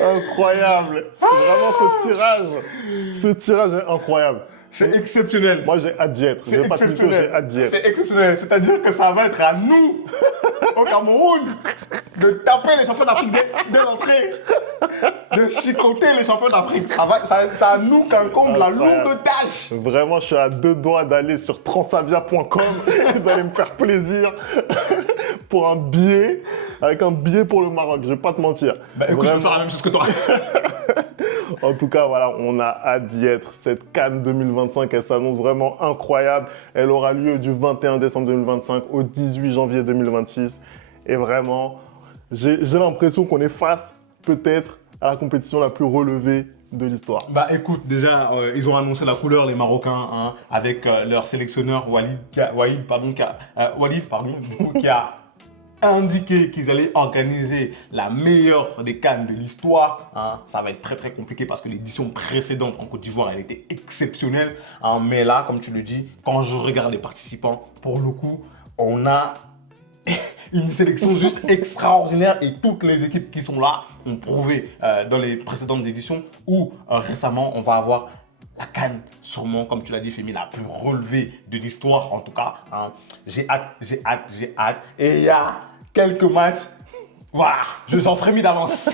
Incroyable. C'est vraiment ce tirage est incroyable. C'est exceptionnel. Moi, j'ai hâte d'y être. Je C'est vais pas te mytho, j'ai hâte d'y être. C'est exceptionnel. C'est-à-dire que ça va être à nous, au Cameroun, de taper les champions d'Afrique dès l'entrée. De chicoter les champions d'Afrique. C'est à nous qu'incombe la lourde tâche. Vraiment, je suis à 2 doigts d'aller sur transavia.com et d'aller me faire plaisir pour un billet, avec un billet pour le Maroc. Je vais pas te mentir. Bah écoute, je vais faire la même chose que toi. En tout cas, voilà, on a hâte d'y être. Cette CAN 2025, elle s'annonce vraiment incroyable. Elle aura lieu du 21 décembre 2025 au 18 janvier 2026. Et vraiment, j'ai l'impression qu'on est face, peut-être, à la compétition la plus relevée de l'histoire. Bah écoute, déjà, ils ont annoncé la couleur, les Marocains, hein, avec leur sélectionneur Walid, qui a indiqué qu'ils allaient organiser la meilleure des CAN de l'histoire. Hein. Ça va être très très compliqué parce que l'édition précédente en Côte d'Ivoire, elle était exceptionnelle. Hein. Mais là, comme tu le dis, quand je regarde les participants, pour le coup, on a une sélection juste extraordinaire et toutes les équipes qui sont là ont prouvé dans les précédentes éditions ou récemment, on va avoir la CAN, sûrement, comme tu l'as dit, Femi, la plus relevée de l'histoire, en tout cas. Hein. J'ai hâte. Et il y a quelques matchs, voilà, j'en ferai mis d'avance.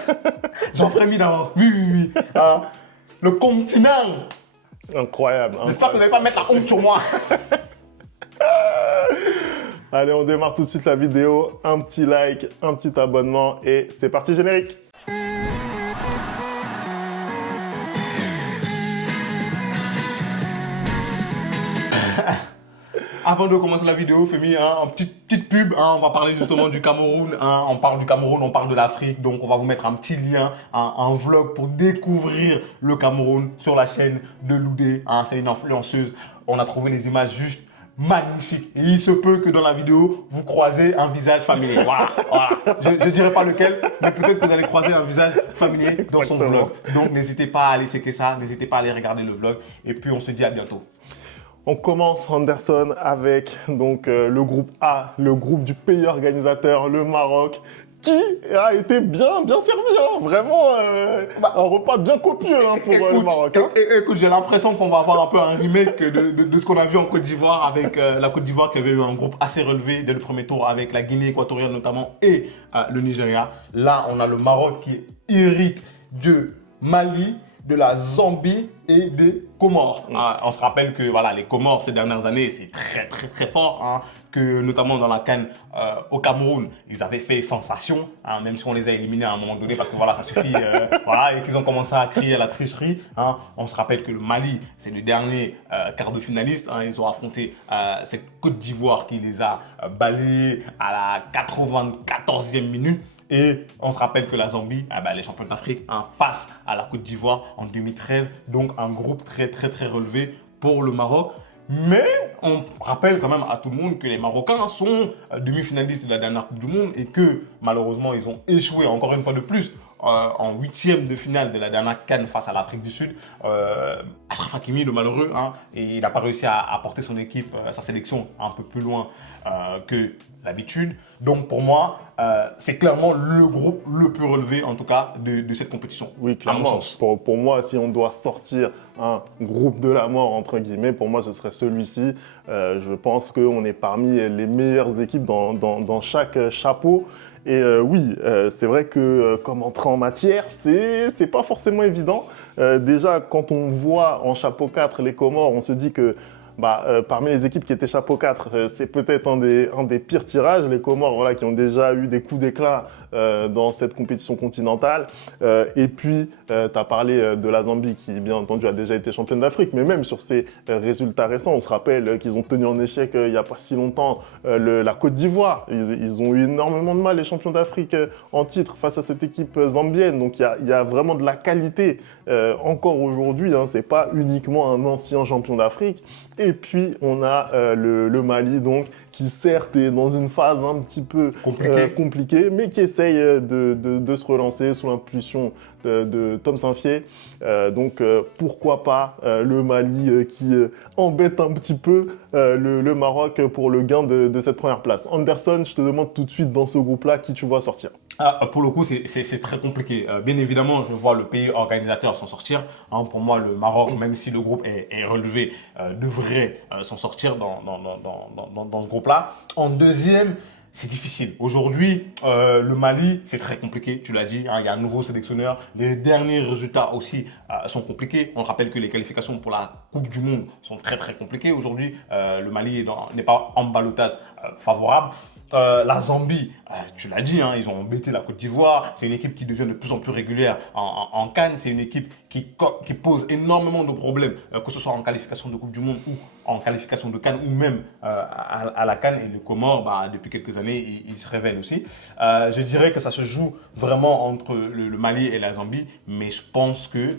J'en ferai mis d'avance, oui. Hein. Le continent. Incroyable. J'espère que vous n'allez pas mettre la honte sur moi. Allez, on démarre tout de suite la vidéo. Un petit like, un petit abonnement et c'est parti, générique. Avant de commencer la vidéo, Femi, hein, petite pub, hein, on va parler justement du Cameroun, hein, on parle du Cameroun, on parle de l'Afrique, donc on va vous mettre un petit lien, un vlog pour découvrir le Cameroun sur la chaîne de Loudé, hein, c'est une influenceuse, on a trouvé les images juste magnifiques et il se peut que dans la vidéo, vous croisez un visage familier, voilà. Je ne dirai pas lequel, mais peut-être que vous allez croiser un visage familier dans son vlog, donc n'hésitez pas à aller checker ça, n'hésitez pas à aller regarder le vlog et puis on se dit à bientôt. On commence, Anderson, avec donc, le groupe A, le groupe du pays organisateur, le Maroc, qui a été bien servi. Hein. Vraiment, un repas bien copieux hein, pour le Maroc. Hein. Écoute, j'ai l'impression qu'on va avoir un peu un remake de ce qu'on a vu en Côte d'Ivoire, avec la Côte d'Ivoire qui avait eu un groupe assez relevé dès le premier tour, avec la Guinée équatoriale notamment et le Nigeria. Là, on a le Maroc qui hérite du Mali, de la Zambie et des Comores. On se rappelle que voilà, les Comores ces dernières années, c'est très fort. Hein, que notamment dans la CAN au Cameroun, ils avaient fait sensation, hein, même si on les a éliminés à un moment donné parce que voilà, ça suffit, voilà, et qu'ils ont commencé à crier à la tricherie. Hein. On se rappelle que le Mali, c'est le dernier quart de finaliste. Hein, ils ont affronté cette Côte d'Ivoire qui les a balayés à la 94e minute. Et on se rappelle que la Zambie, les champions d'Afrique, hein, face à la Côte d'Ivoire en 2013. Donc un groupe très relevé pour le Maroc. Mais on rappelle quand même à tout le monde que les Marocains sont demi-finalistes de la dernière Coupe du Monde et que malheureusement ils ont échoué encore une fois de plus en 8e de finale de la dernière CAN face à l'Afrique du Sud. Achraf Hakimi, le malheureux, hein, et il n'a pas réussi à porter son équipe, sa sélection un peu plus loin que l'habitude. Donc pour moi, c'est clairement le groupe le plus relevé en tout cas de cette compétition. Oui, clairement. Pour moi, si on doit sortir un groupe de la mort, entre guillemets, pour moi ce serait celui-ci. Je pense qu'on est parmi les meilleures équipes dans chaque chapeau. Et oui, c'est vrai que comme entrée en matière, c'est pas forcément évident. Déjà, quand on voit en chapeau 4 les Comores, on se dit que parmi les équipes qui étaient chapeau 4, c'est peut-être un des pires tirages. Les Comores, voilà, qui ont déjà eu des coups d'éclat dans cette compétition continentale. Et puis, tu as parlé de la Zambie qui, bien entendu, a déjà été championne d'Afrique. Mais même sur ses résultats récents, on se rappelle qu'ils ont tenu en échec il n'y a pas si longtemps la Côte d'Ivoire. Ils ont eu énormément de mal, les champions d'Afrique en titre, face à cette équipe zambienne. Donc, il y a vraiment de la qualité encore aujourd'hui. Hein. Ce n'est pas uniquement un ancien champion d'Afrique. Et puis, on a le Mali, donc, qui certes est dans une phase un petit peu compliquée, mais qui essaye de se relancer sous l'impulsion de Tom Saint-Fiet. Donc, pourquoi pas le Mali qui embête un petit peu le Maroc pour le gain de cette première place. Anderson, je te demande tout de suite dans ce groupe-là qui tu vois sortir. Pour le coup, c'est très compliqué. Bien évidemment, je vois le pays organisateur s'en sortir. Pour moi, le Maroc, même si le groupe est relevé, devrait s'en sortir dans ce groupe-là. En deuxième, c'est difficile. Aujourd'hui, le Mali, c'est très compliqué, tu l'as dit. Il y a un nouveau sélectionneur. Les derniers résultats aussi sont compliqués. On rappelle que les qualifications pour la Coupe du Monde sont très très compliquées. Aujourd'hui, le Mali n'est pas en ballottage favorable. La Zambie, tu l'as dit, ils ont embêté la Côte d'Ivoire. C'est une équipe qui devient de plus en plus régulière en CAN. C'est une équipe qui pose énormément de problèmes, que ce soit en qualification de Coupe du Monde ou en qualification de CAN ou même à la CAN. Et le Comore, depuis quelques années, il se révèle aussi. Je dirais que ça se joue vraiment entre le Mali et la Zambie, mais je pense que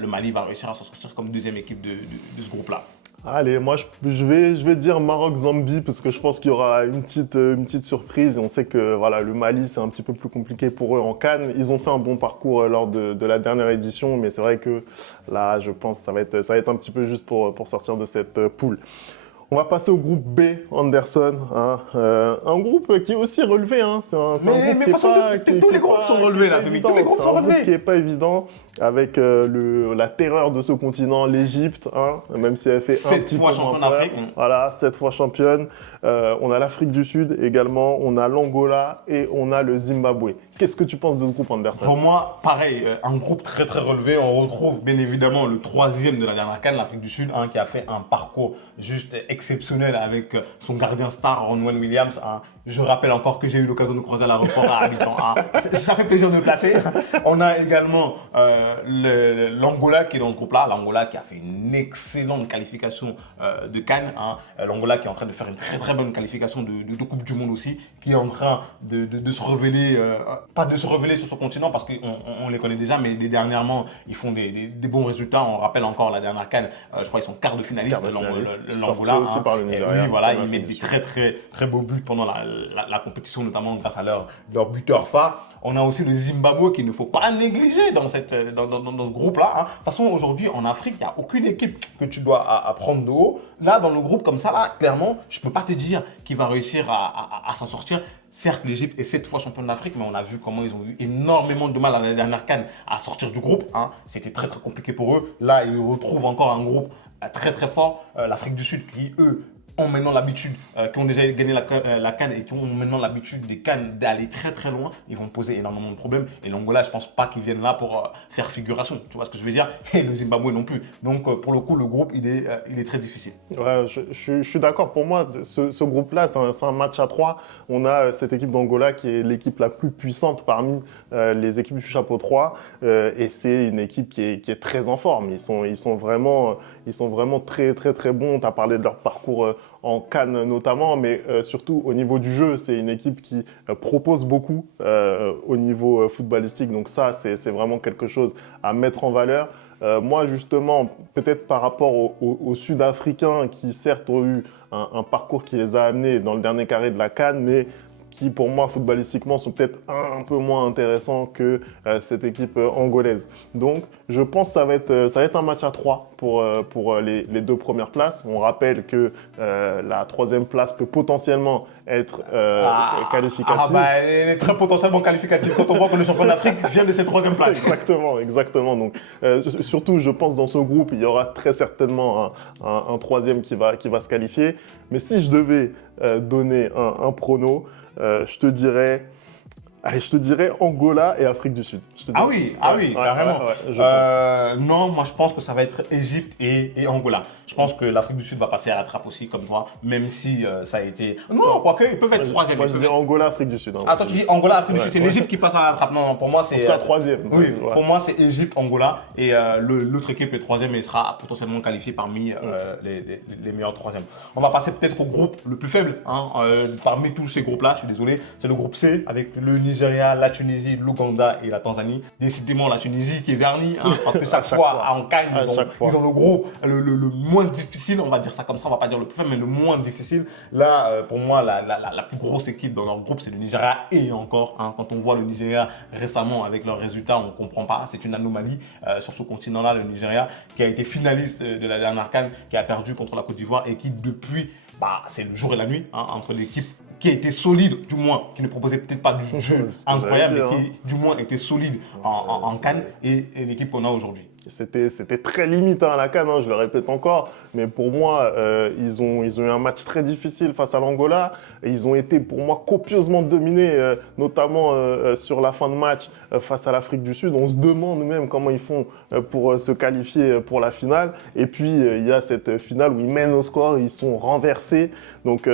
le Mali va réussir à s'en sortir comme deuxième équipe de ce groupe-là. Allez, moi je vais dire Maroc-Zambie parce que je pense qu'il y aura une petite surprise et on sait que voilà, le Mali c'est un petit peu plus compliqué pour eux en CAN. Ils ont fait un bon parcours lors de la dernière édition, mais c'est vrai que là je pense que ça va être un petit peu juste pour sortir de cette poule. On va passer au groupe B, Anderson, un groupe qui est aussi relevé. C'est un groupe tous les groupes sont relevés là, tous les groupes sont relevés. Qui n'est pas évident avec la terreur de ce continent, l'Égypte, même si elle fait un petit peu moins peur. 7 fois championne d'Afrique. Voilà, 7 fois championne. On a l'Afrique du Sud également, on a l'Angola et on a le Zimbabwe. Qu'est-ce que tu penses de ce groupe, Anderson? Pour moi, pareil, un groupe très très relevé. On retrouve bien évidemment le troisième de la dernière CAN, l'Afrique du Sud, qui a fait un parcours juste exceptionnel avec son gardien star, Ronwen Williams. Je rappelle encore que j'ai eu l'occasion de croiser à l'aéroport à Abidjan. Ça fait plaisir de me placer. On a également l'Angola qui est dans ce groupe-là. L'Angola qui a fait une excellente qualification de CAN. L'Angola qui est en train de faire une très très bonne qualification de Coupe du Monde aussi. Qui est en train de se révéler, pas de se révéler sur ce continent parce qu'on les connaît déjà, mais dernièrement ils font des bons résultats. On rappelle encore la dernière CAN, je crois qu'ils sont quart de finaliste de l'Angola. Aussi par le Nigeria. Et oui, voilà, ils mettent des très très très beaux buts pendant la compétition, notamment grâce à leur buteur phare. On a aussi le Zimbabwe qu'il ne faut pas négliger dans ce groupe-là. De toute façon, aujourd'hui, en Afrique, il n'y a aucune équipe que tu dois prendre de haut. Là, dans le groupe comme ça, là, clairement, je ne peux pas te dire qu'il va réussir à s'en sortir. Certes, l'Égypte est 7 fois championne d'Afrique, mais on a vu comment ils ont eu énormément de mal à la dernière CAN à sortir du groupe. C'était très très compliqué pour eux. Là, ils retrouvent encore un groupe très très fort. L'Afrique du Sud qui, eux, ont maintenant l'habitude, qui ont déjà gagné la CAN et qui ont maintenant l'habitude des CAN d'aller très très loin, ils vont poser énormément de problèmes. Et l'Angola, je ne pense pas qu'ils viennent là pour faire figuration. Tu vois ce que je veux dire? Et le Zimbabwe non plus. Donc pour le coup, le groupe, il est très difficile. Ouais, je suis d'accord. Pour moi, ce groupe-là, c'est un match à 3. On a cette équipe d'Angola qui est l'équipe la plus puissante parmi les équipes du chapeau 3. Et c'est une équipe qui est très en forme. Ils sont vraiment très très très bons. Tu as parlé de leur parcours en CAN notamment, mais surtout au niveau du jeu, c'est une équipe qui propose beaucoup au niveau footballistique. Donc ça, c'est vraiment quelque chose à mettre en valeur. Moi, justement, peut-être par rapport aux Sud-Africains qui certes ont eu un parcours qui les a amenés dans le dernier carré de la CAN, mais qui pour moi footballistiquement sont peut-être un peu moins intéressants que cette équipe angolaise. Donc je pense que ça va être un match à 3 pour les 2 premières places. On rappelle que la 3e place peut potentiellement être qualificative. Elle est très potentiellement qualificative quand on voit que le champion d'Afrique vient de cette 3e place. Exactement. Donc surtout je pense dans ce groupe il y aura très certainement un 3e qui va se qualifier. Mais si je devais donner un prono, je te dirais Angola et Afrique du Sud. Carrément. Non, moi je pense que ça va être Égypte et Angola. Je pense que l'Afrique du Sud va passer à la trappe aussi, comme toi, même si ça a été. Non, quoique, ils peuvent être 3e. Moi je dis Angola, Afrique du Sud. Toi tu dis Angola, Afrique du Sud, c'est l'Égypte qui passe à la trappe. Non, pour moi c'est. En tout cas, 3e. Oui, pour moi c'est Égypte, Angola, et l'autre équipe est 3e et sera potentiellement qualifiée parmi les meilleurs 3e. On va passer peut-être au groupe le plus faible parmi tous ces groupes-là, je suis désolé. C'est le groupe C avec le Niger Nigeria, la Tunisie, l'Ouganda et la Tanzanie. Décidément, la Tunisie qui est vernie, hein, parce que chaque chaque fois, fois. en Cannes, À chaque fois. ils ont le gros, le moins difficile, on va dire ça comme ça, on va pas dire le plus faible, mais le moins difficile. Là, pour moi, la plus grosse équipe dans leur groupe, c'est le Nigeria et encore. Hein, quand on voit le Nigeria récemment avec leurs résultats, on ne comprend pas. C'est une anomalie sur ce continent-là, le Nigeria, qui a été finaliste de la dernière CAN, qui a perdu contre la Côte d'Ivoire et qui, depuis, c'est le jour et la nuit hein, entre l'équipe qui a été solide, du moins, qui ne proposait peut-être pas du jeu incroyable, mais qui, du moins, était solide en CAN et l'équipe qu'on a aujourd'hui. C'était très limite à la CAN, hein, je le répète encore, mais pour moi, ils ont eu un match très difficile face à l'Angola. Ils ont été pour moi copieusement dominés, notamment sur la fin de match face à l'Afrique du Sud. On se demande même comment ils font pour se qualifier pour la finale. Et puis, il y a cette finale où ils mènent au score, ils sont renversés. Donc,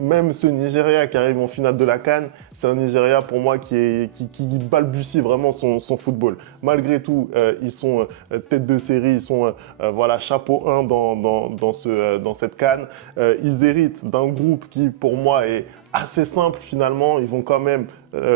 même ce Nigeria qui arrive en finale de la CAN, c'est un Nigeria pour moi qui balbutie vraiment son football. Malgré tout, ils sont tête de série, ils sont voilà, chapeau 1 dans cette CAN. Ils héritent d'un groupe qui, pour moi, est assez simple finalement. Ils vont quand même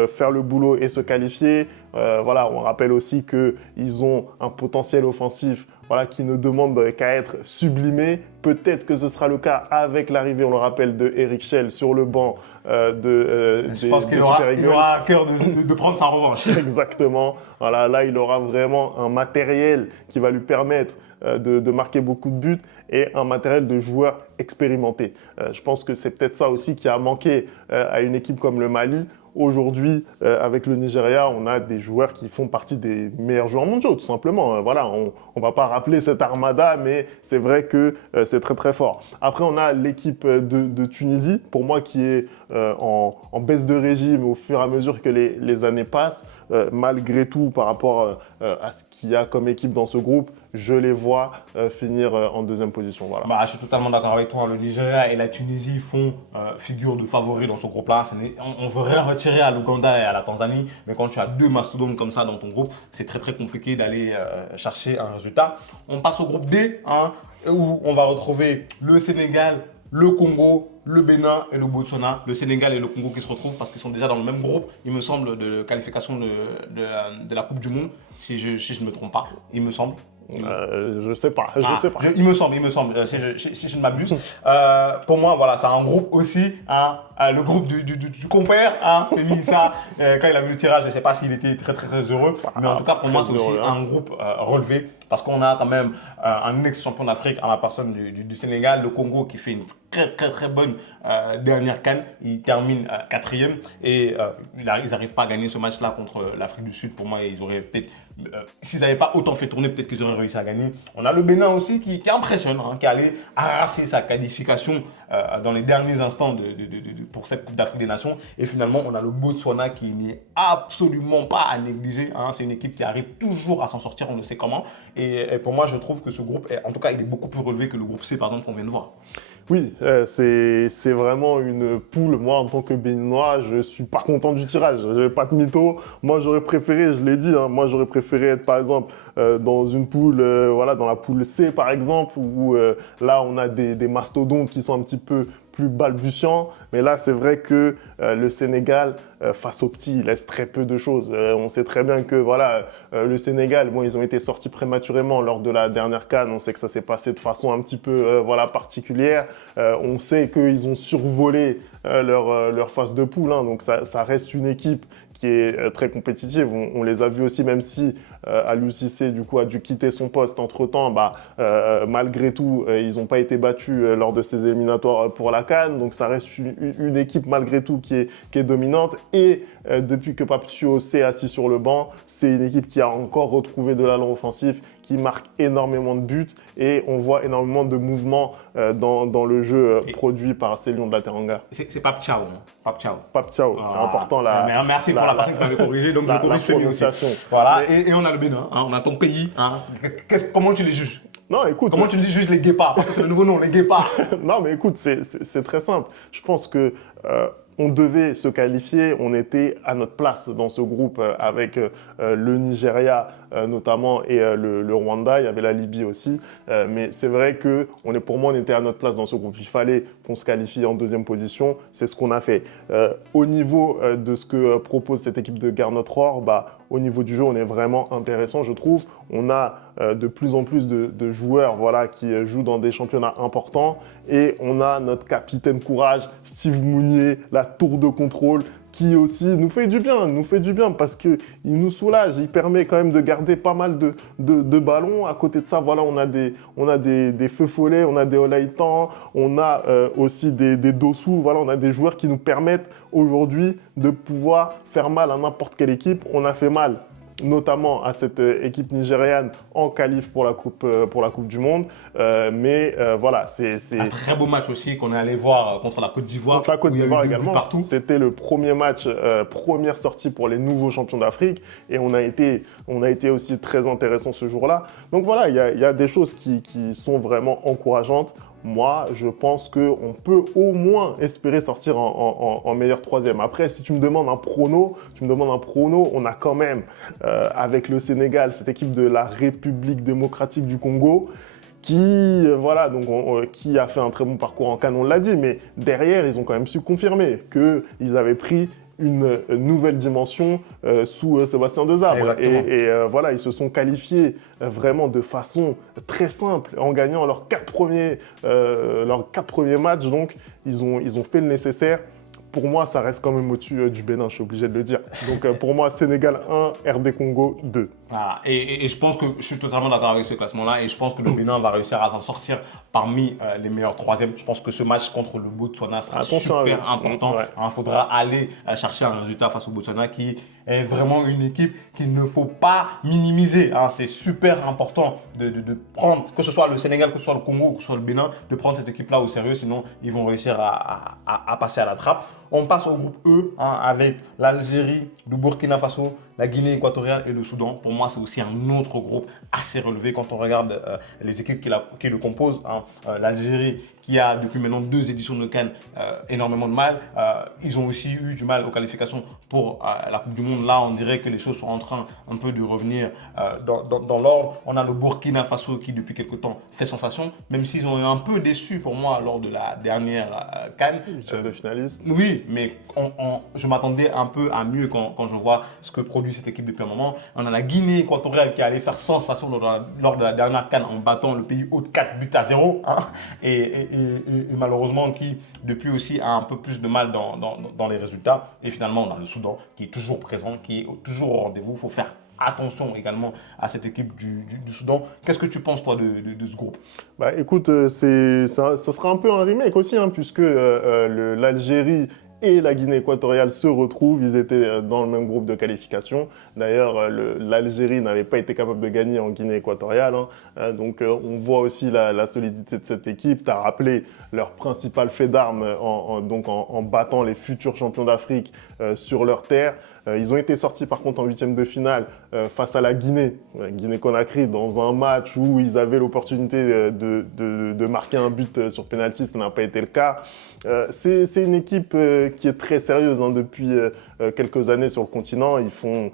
faire le boulot et se qualifier. Voilà, on rappelle aussi qu'ils ont un potentiel offensif voilà, qui ne demande qu'à être sublimé. Peut-être que ce sera le cas avec l'arrivée, on le rappelle, de Eric Schell sur le banc Je pense qu'il aura à cœur de prendre sa revanche. Exactement. Voilà, là, il aura vraiment un matériel qui va lui permettre de marquer beaucoup de buts et un matériel de joueurs expérimentés. Je pense que c'est peut-être ça aussi qui a manqué à une équipe comme le Mali. Aujourd'hui, avec le Nigeria, on a des joueurs qui font partie des meilleurs joueurs mondiaux, tout simplement. Voilà, on ne va pas rappeler cette armada, mais c'est vrai que c'est très très fort. Après, on a l'équipe de Tunisie, pour moi, qui est en baisse de régime au fur et à mesure que les années passent. Malgré tout, par rapport à ce qu'il y a comme équipe dans ce groupe, je les vois finir en deuxième position. Voilà. Je suis totalement d'accord avec toi. Le Nigeria et la Tunisie font figure de favoris dans ce groupe-là. On veut rien retirer à l'Ouganda et à la Tanzanie, mais quand tu as deux mastodontes comme ça dans ton groupe, c'est très très compliqué d'aller chercher un résultat. On passe au groupe D, hein, où on va retrouver le Sénégal, le Congo, le Bénin et le Botswana. Le Sénégal et le Congo qui se retrouvent parce qu'ils sont déjà dans le même groupe, il me semble, de qualification de la Coupe du Monde, si je ne me trompe pas, il me semble. Je sais pas, je sais pas. Il me semble, si je ne m'abuse. Pour moi, voilà, c'est un groupe aussi, hein, le groupe du compère, hein, Femi Issa, quand il a vu le tirage, je ne sais pas s'il était très, très, très heureux, mais en tout cas, pour moi, c'est aussi un groupe relevé, parce qu'on a quand même un ex-champion d'Afrique à la personne du Sénégal, le Congo, qui fait une très, très, très bonne dernière CAN. Il termine quatrième et ils n'arrivent pas à gagner ce match-là contre l'Afrique du Sud. Pour moi, ils auraient peut-être, s'ils n'avaient pas autant fait tourner, peut-être qu'ils auraient réussi à gagner. On a le Bénin aussi qui impressionne, hein, qui allait arracher sa qualification dans les derniers instants pour cette Coupe d'Afrique des Nations. Et finalement, on a le Botswana qui n'est absolument pas à négliger. Hein. C'est une équipe qui arrive toujours à s'en sortir, on ne sait comment. Et pour moi, je trouve que ce groupe, en tout cas, il est beaucoup plus relevé que le groupe C, par exemple, qu'on vient de voir. Oui, c'est vraiment une poule. Moi, en tant que Béninois, je ne suis pas content du tirage. Je n'ai pas de mytho. Moi, j'aurais préféré, je l'ai dit, hein, moi, j'aurais préféré être, par exemple, dans une poule, voilà, dans la poule C, par exemple, où là, on a des mastodontes qui sont un petit peu plus balbutiants. Mais là, c'est vrai que le Sénégal, face aux petits, il laisse très peu de choses. On sait très bien que voilà, le Sénégal, bon, ils ont été sortis prématurément lors de la dernière CAN. On sait que ça s'est passé de façon un petit peu voilà, particulière. On sait qu'ils ont survolé leur phase de poule. Hein, donc ça reste une équipe qui est très compétitive. On les a vus aussi, même si Aliou Cissé du coup a dû quitter son poste entre-temps, malgré tout, ils n'ont pas été battus lors de ces éliminatoires pour la CAN. Donc ça reste une équipe malgré tout qui est dominante. Et depuis que Papchio s'est assis sur le banc, c'est une équipe qui a encore retrouvé de l'allant offensif, qui marque énormément de buts et on voit énormément de mouvements dans le jeu produit par ces Lions de la Teranga. C'est Pape Thiaw, non? Pape Thiaw. Pape Thiaw, c'est important là. Merci pour la personne qui m'avait corrigé, donc je corrige Femi aussi. Voilà, et on a le Bénin, hein, on a ton pays. Hein. Comment tu les juges? Non, écoute. Comment tu les juges les guépards? Parce que c'est le nouveau nom, les guépards. Non, mais écoute, c'est très simple. Je pense que on devait se qualifier, on était à notre place dans ce groupe avec le Nigeria notamment et le Rwanda, il y avait la Libye aussi. Mais c'est vrai que pour moi, on était à notre place dans ce groupe. Il fallait qu'on se qualifie en deuxième position. C'est ce qu'on a fait. Au niveau de ce que propose cette équipe de Gernot Rohr, au niveau du jeu, on est vraiment intéressant, je trouve. On a de plus en plus de joueurs qui jouent dans des championnats importants. Et on a notre capitaine courage, Steve Mounier, la tour de contrôle, qui aussi nous fait du bien parce qu'il nous soulage, il permet quand même de garder pas mal de ballons. À côté de ça, on a des feux follets, on a des Olaitan, on a aussi des Dossou, on a des joueurs qui nous permettent aujourd'hui de pouvoir faire mal à n'importe quelle équipe. On a fait mal notamment à cette équipe nigériane en qualif pour la Coupe du Monde. C'est un très beau match aussi qu'on est allé voir contre la Côte d'Ivoire. Contre la Côte d'Ivoire également. C'était le premier match, première sortie pour les nouveaux champions d'Afrique. Et on a été aussi très intéressant ce jour-là. Donc voilà, il y a des choses qui sont vraiment encourageantes. Moi, je pense qu'on peut au moins espérer sortir en meilleur troisième. Après, si tu me demandes un prono, on a quand même, avec le Sénégal, cette équipe de la République démocratique du Congo, qui a fait un très bon parcours en CAN, on l'a dit, mais derrière, ils ont quand même su confirmer qu'ils avaient pris une nouvelle dimension sous Sébastien Desabre. Et ils se sont qualifiés vraiment de façon très simple en gagnant leurs 4 premiers matchs. Donc, ils ont fait le nécessaire. Pour moi, ça reste quand même au-dessus du Bénin, je suis obligé de le dire. Donc, pour moi, Sénégal 1, RD Congo 2. Voilà. Et je pense que je suis totalement d'accord avec ce classement-là et je pense que le Bénin va réussir à s'en sortir parmi les meilleurs troisièmes. Je pense que ce match contre le Botswana sera super important. Il faudra aller chercher un résultat face au Botswana qui est vraiment une équipe qu'il ne faut pas minimiser. C'est super important de prendre, que ce soit le Sénégal, que ce soit le Congo ou que ce soit le Bénin, de prendre cette équipe-là au sérieux, sinon ils vont réussir à passer à la trappe. On passe au groupe E avec l'Algérie, le Burkina Faso, la Guinée équatoriale et le Soudan. Pour moi, c'est aussi un autre groupe assez relevé quand on regarde les équipes qui le composent. L'Algérie, qui a depuis maintenant 2 éditions de CAN énormément de mal. Ils ont aussi eu du mal aux qualifications pour la Coupe du Monde. Là, on dirait que les choses sont en train un peu de revenir dans l'ordre. On a le Burkina Faso qui, depuis quelque temps, fait sensation, même s'ils ont eu un peu déçu pour moi lors de la dernière CAN. De finaliste. Oui, mais je m'attendais un peu à mieux quand je vois ce que produit cette équipe depuis un moment. On a la Guinée équatoriale qui allait faire sensation lors de la dernière CAN en battant le pays haut de 4-0. Et malheureusement qui depuis aussi a un peu plus de mal dans les résultats. Et finalement, on a le Soudan qui est toujours présent, qui est toujours au rendez-vous. Il faut faire attention également à cette équipe du Soudan. Qu'est-ce que tu penses, toi, de ce groupe? Écoute, ça sera un peu un remake aussi, puisque l'Algérie et la Guinée équatoriale se retrouvent. Ils étaient dans le même groupe de qualification. D'ailleurs, l'Algérie n'avait pas été capable de gagner en Guinée équatoriale. Donc, on voit aussi la solidité de cette équipe. Tu as rappelé leur principal fait d'armes en battant les futurs champions d'Afrique sur leur terre. Ils ont été sortis par contre en huitième de finale face à la Guinée-Conakry, dans un match où ils avaient l'opportunité de marquer un but sur penalty. Ça n'a pas été le cas. C'est une équipe qui est très sérieuse depuis quelques années sur le continent. Ils font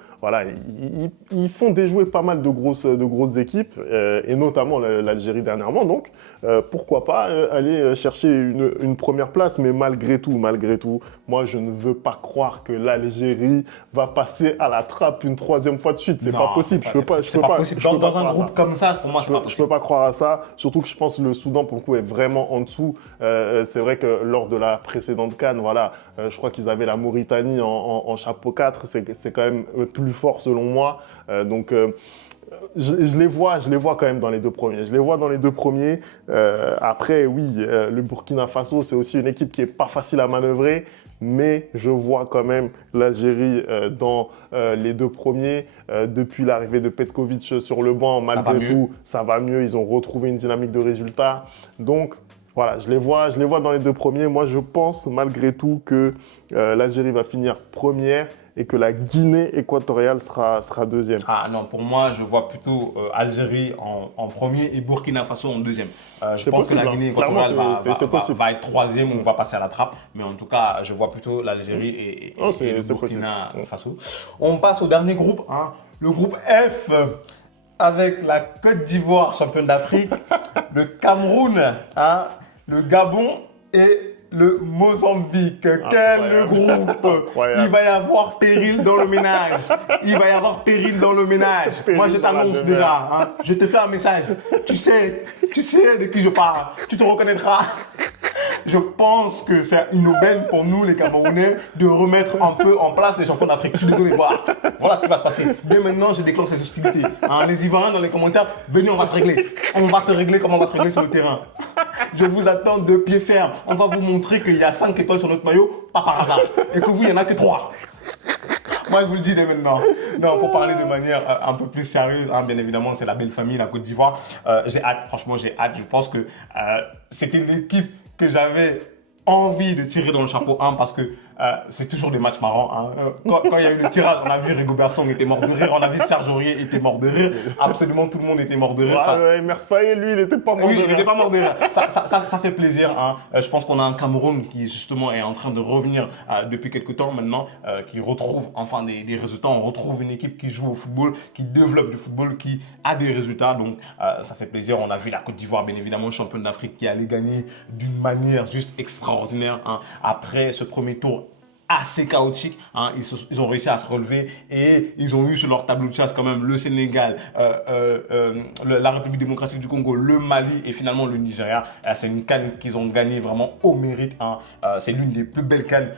déjouer pas mal de grosses équipes, et notamment l'Algérie dernièrement. Donc, pourquoi pas aller chercher une première place. Mais malgré tout, moi, je ne veux pas croire que l'Algérie va passer à la trappe une 3e fois de suite. C'est pas possible. Je peux pas. Dans un groupe comme ça, pour moi, c'est pas possible. Je peux pas croire à ça. Surtout que je pense que le Soudan, pour le coup, est vraiment en dessous. C'est vrai que lors de la précédente CAN, je crois qu'ils avaient la Mauritanie en chapeau 4. C'est quand même plus fort selon moi. Je les vois quand même dans les 2 premiers. Après, oui, le Burkina Faso, c'est aussi une équipe qui n'est pas facile à manœuvrer. Mais je vois quand même l'Algérie dans les 2 premiers. Depuis l'arrivée de Petkovic sur le banc, malgré tout, ça va mieux. Ils ont retrouvé une dynamique de résultats. Donc, voilà, je les vois dans les 2 premiers. Moi, je pense malgré tout que l'Algérie va finir première et que la Guinée équatoriale sera 2e. Ah non, pour moi, je vois plutôt Algérie en premier et Burkina Faso en 2e. Je pense que la Guinée équatoriale va être 3e ou va passer à la trappe. Mais en tout cas, je vois plutôt l'Algérie et le Burkina Faso. On passe au dernier groupe, le groupe F, avec la Côte d'Ivoire, championne d'Afrique, le Cameroun, le Gabon et le Mozambique. Quel Incroyable. groupe! Incroyable. Il va y avoir péril dans le ménage. Il va y avoir péril dans le ménage. Péril Moi, je dans la t'annonce demeure. déjà. Hein. Je te fais un message. Tu sais de qui je parle. Tu te reconnaîtras. Je pense que c'est une aubaine pour nous, les Camerounais, de remettre un peu en place les champions d'Afrique. Je suis désolé, voilà ce qui va se passer. Dès maintenant, je déclenche ces hostilités. Hein, les Ivoiriens dans les commentaires, venez, on va se régler. On va se régler comme on va se régler sur le terrain. Je vous attends de pied ferme. On va vous montrer qu'il y a 5 étoiles sur notre maillot, pas par hasard. Et que vous, il n'y en a que 3. Moi, je vous le dis dès maintenant. Non, pour parler de manière un peu plus sérieuse, hein, bien évidemment, c'est la belle famille, la Côte d'Ivoire. J'ai hâte, franchement, j'ai hâte. Je pense que c'était l'équipe que j'avais envie de tirer dans le chapeau 1 parce que c'est toujours des matchs marrants. Hein. Quand il y a eu le tirage, on a vu Rigobert Song était mort de rire, on a vu Serge Aurier était mort de rire. Absolument tout le monde était mort de rire. Mers Faye, lui, il n'était pas mort Oui, de il rire. n'était pas mort de rire. Ça fait plaisir. Hein. Je pense qu'on a un Cameroun qui justement est en train de revenir depuis quelques temps maintenant, qui retrouve enfin des résultats. On retrouve une équipe qui joue au football, qui développe du football, qui a des résultats. Donc ça fait plaisir. On a vu la Côte d'Ivoire, bien évidemment, championne d'Afrique, qui allait gagner d'une manière juste extraordinaire. Hein. Après ce premier tour assez chaotique, hein. Ils ont réussi à se relever et ils ont eu sur leur tableau de chasse quand même le Sénégal, la République démocratique du Congo, le Mali et finalement le Nigeria. C'est une CAN qu'ils ont gagnée vraiment au mérite. Hein. C'est l'une des plus belles CAN,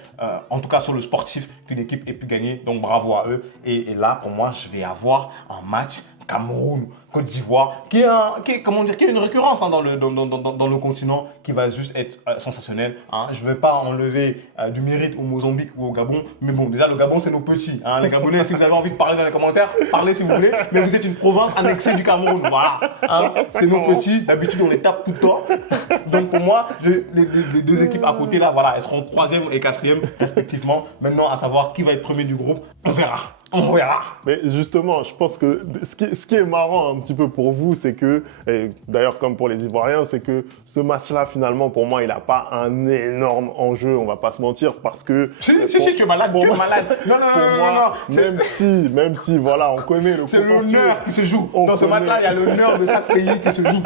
en tout cas sur le sportif, qu'une équipe ait pu gagner. Donc bravo à eux. Et là, pour moi, je vais avoir un match Cameroun, Côte d'Ivoire, qui est une récurrence hein, dans le continent, qui va juste être sensationnel. Hein. Je ne vais pas enlever du mérite au Mozambique ou au Gabon, mais bon, déjà le Gabon c'est nos petits. Hein. Les Gabonais, si vous avez envie de parler dans les commentaires, parlez si vous voulez, mais vous êtes une province annexée du Cameroun, voilà. Hein. C'est nos petits, d'habitude on les tape tout le temps. Donc pour moi, les deux équipes à côté là, voilà, elles seront 3e et 4e respectivement. Maintenant, à savoir qui va être premier du groupe, on verra. On verra. Mais justement, je pense que ce qui est marrant un petit peu pour vous, c'est que, et d'ailleurs comme pour les Ivoiriens, c'est que ce match-là, finalement, pour moi, il n'a pas un énorme enjeu, on va pas se mentir, parce que... Si, tu es malade, tu es malade. Non. Même si, voilà, on connaît le C'est contentieux. l'honneur qui se joue. On Dans ce connaît. match-là, il y a l'honneur de chaque pays qui se joue.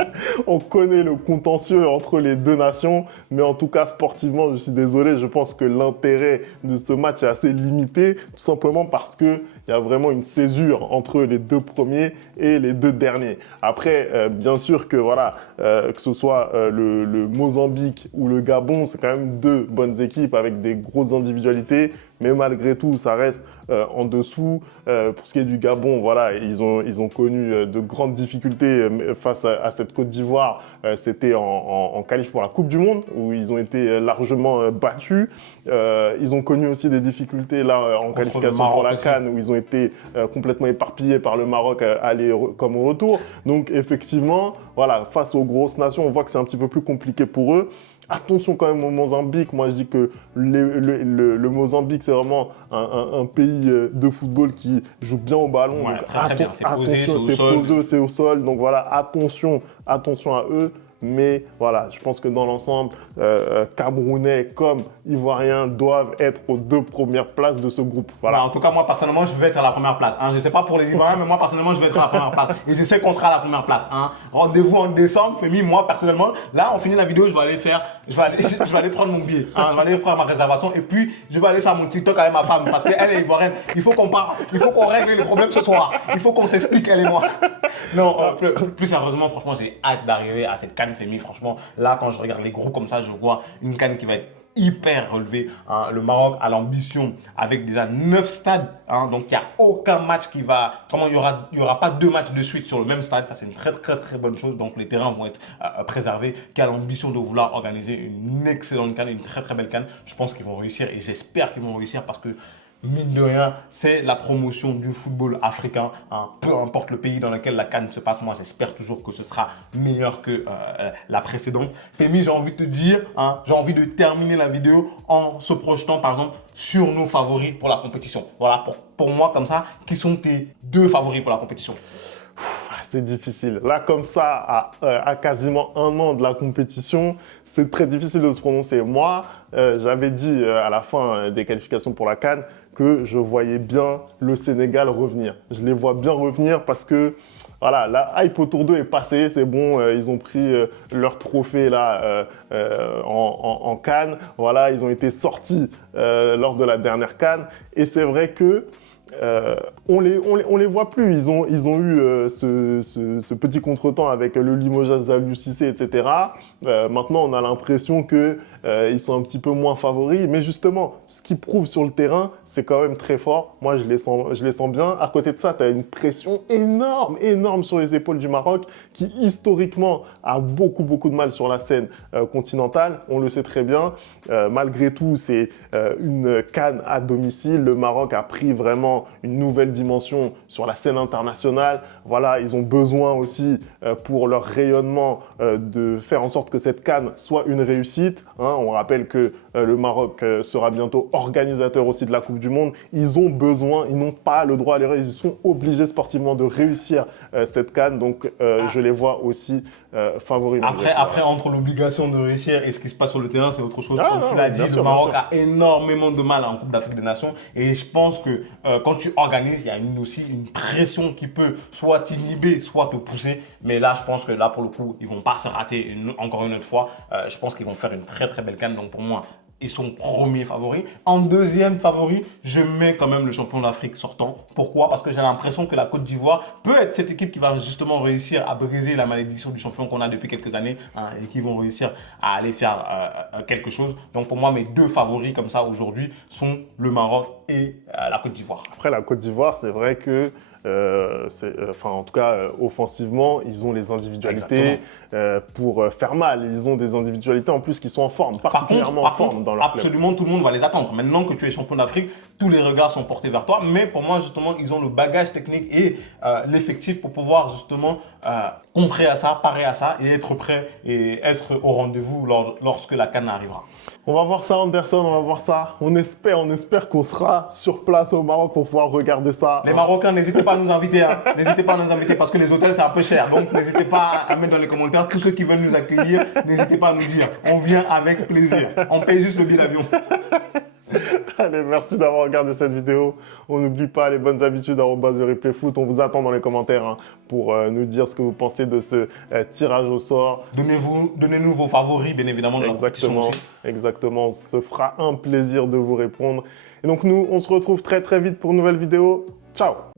On connaît le contentieux entre les deux nations, mais en tout cas, sportivement, je suis désolé, je pense que l'intérêt de ce match est assez limité, tout simplement parce que il y a vraiment une césure entre les deux premiers et les deux derniers. Après, bien sûr que voilà, que ce soit le Mozambique ou le Gabon, c'est quand même deux bonnes équipes avec des grosses individualités. Mais malgré tout, ça reste en dessous. Pour ce qui est du Gabon, voilà, ils ont connu de grandes difficultés face à cette Côte d'Ivoire. C'était en qualif pour la Coupe du Monde, où ils ont été largement battus. Ils ont connu aussi des difficultés là, en qualification pour la CAN, où ils ont été complètement éparpillés par le Maroc, aller comme au retour. Donc effectivement, voilà, face aux grosses nations, on voit que c'est un petit peu plus compliqué pour eux. Attention quand même au Mozambique. Moi, je dis que le Mozambique, c'est vraiment un pays de football qui joue bien au ballon. Ouais, donc très bien. C'est posé, attention, c'est au sol. c'est au sol. Donc voilà, attention à eux. Mais voilà, je pense que dans l'ensemble, Camerounais comme Ivoiriens doivent être aux deux premières places de ce groupe. Voilà. En tout cas, moi, personnellement, je vais être à la première place. Hein. Je ne sais pas pour les Ivoiriens, mais moi, personnellement, je vais être à la première place. Et je sais qu'on sera à la première place. Hein. Rendez-vous en décembre, Femi. Moi, personnellement, là, on finit la vidéo, je vais aller prendre mon billet. Hein. Je vais aller faire ma réservation. Et puis, je vais aller faire mon TikTok avec ma femme. Parce qu'elle est ivoirienne. Il faut qu'on parle. Il faut qu'on règle les problèmes ce soir. Il faut qu'on s'explique, elle et moi. Non, plus sérieusement, franchement, j'ai hâte d'arriver à cette CAN Femi. Franchement, là, quand je regarde les groupes comme ça, je vois une CAN qui va être hyper relevé. Hein. Le Maroc a l'ambition avec déjà 9 stades. Hein. Donc, il n'y a aucun match qui va... Comment il y aura pas 2 matchs de suite sur le même stade. Ça, c'est une très bonne chose. Donc, les terrains vont être préservés. Qui a l'ambition de vouloir organiser une excellente CAN, une très belle CAN. Je pense qu'ils vont réussir et j'espère qu'ils vont réussir parce que mine de rien, c'est la promotion du football africain. Hein. Peu importe le pays dans lequel la CAN se passe, moi j'espère toujours que ce sera meilleur que la précédente. Femi, j'ai envie de te dire, hein, j'ai envie de terminer la vidéo en se projetant par exemple sur nos favoris pour la compétition. Voilà, pour moi comme ça, qui sont tes 2 favoris pour la compétition? c'est difficile. Là, comme ça, à quasiment un an de la compétition, c'est très difficile de se prononcer. Moi, j'avais dit à la fin des qualifications pour la CAN que je voyais bien le Sénégal revenir. Je les vois bien revenir parce que voilà, la hype autour d'eux est passée, c'est bon, ils ont pris leur trophée là en CAN. Voilà, ils ont été sortis lors de la dernière CAN et c'est vrai que on les voit plus. Ils ont eu ce petit contretemps avec le limogeage d'Aliou Cissé, etc. Maintenant, on a l'impression que ils sont un petit peu moins favoris. Mais justement, ce qu'ils prouvent sur le terrain, c'est quand même très fort. Moi, je les sens bien. À côté de ça, tu as une pression énorme, énorme sur les épaules du Maroc, qui historiquement a beaucoup de mal sur la scène continentale. On le sait très bien. Malgré tout, c'est une CAN à domicile. Le Maroc a pris vraiment une nouvelle dimension sur la scène internationale. Voilà, ils ont besoin aussi pour leur rayonnement de faire en sorte que cette CAN soit une réussite. Hein, on rappelle que le Maroc sera bientôt organisateur aussi de la Coupe du Monde. Ils ont besoin, ils n'ont pas le droit à l'erreur, ils sont obligés sportivement de réussir cette CAN. Donc je les vois aussi favoris. Après, entre l'obligation de réussir et ce qui se passe sur le terrain, c'est autre chose. Ah, Comme non, tu l'as bien dit, sûr, le Maroc bien sûr. a énormément de mal en Coupe d'Afrique des Nations. Et je pense que quand tu organises, il y a aussi une pression qui peut soit t'inhiber, soit te pousser. Mais là, je pense que là, pour le coup, ils ne vont pas se rater encore une autre fois. Je pense qu'ils vont faire une très belle CAN. Donc pour moi, ils sont premiers favoris. En deuxième favori, je mets quand même le champion d'Afrique sortant. Pourquoi? Parce que j'ai l'impression que la Côte d'Ivoire peut être cette équipe qui va justement réussir à briser la malédiction du champion qu'on a depuis quelques années, hein, et qui vont réussir à aller faire quelque chose. Donc pour moi, mes deux favoris comme ça aujourd'hui sont le Maroc et la Côte d'Ivoire. Après, la Côte d'Ivoire, c'est vrai que en tout cas, offensivement, ils ont les individualités pour faire mal. Ils ont des individualités en plus qui sont en forme, particulièrement en forme dans leur club. Absolument, tout le monde va les attendre. Maintenant que tu es champion d'Afrique, tous les regards sont portés vers toi. Mais pour moi, justement, ils ont le bagage technique et l'effectif pour pouvoir justement contrer à ça, parer à ça et être prêt et être au rendez-vous lorsque la CAN arrivera. On va voir ça, Anderson, on va voir ça. On espère qu'on sera sur place au Maroc pour pouvoir regarder ça. Les Marocains, n'hésitez pas à nous inviter. Hein. N'hésitez pas à nous inviter parce que les hôtels, c'est un peu cher. Donc, n'hésitez pas à mettre dans les commentaires tous ceux qui veulent nous accueillir. N'hésitez pas à nous dire. On vient avec plaisir. On paye juste le billet d'avion. Allez, merci d'avoir regardé cette vidéo. On n'oublie pas les bonnes habitudes @ReplayFoot. On vous attend dans les commentaires hein, pour nous dire ce que vous pensez de ce tirage au sort. Donnez-nous vos favoris, bien évidemment, de la compétition aussi. Exactement. Ce fera un plaisir de vous répondre. Et donc nous, on se retrouve très vite pour une nouvelle vidéo. Ciao!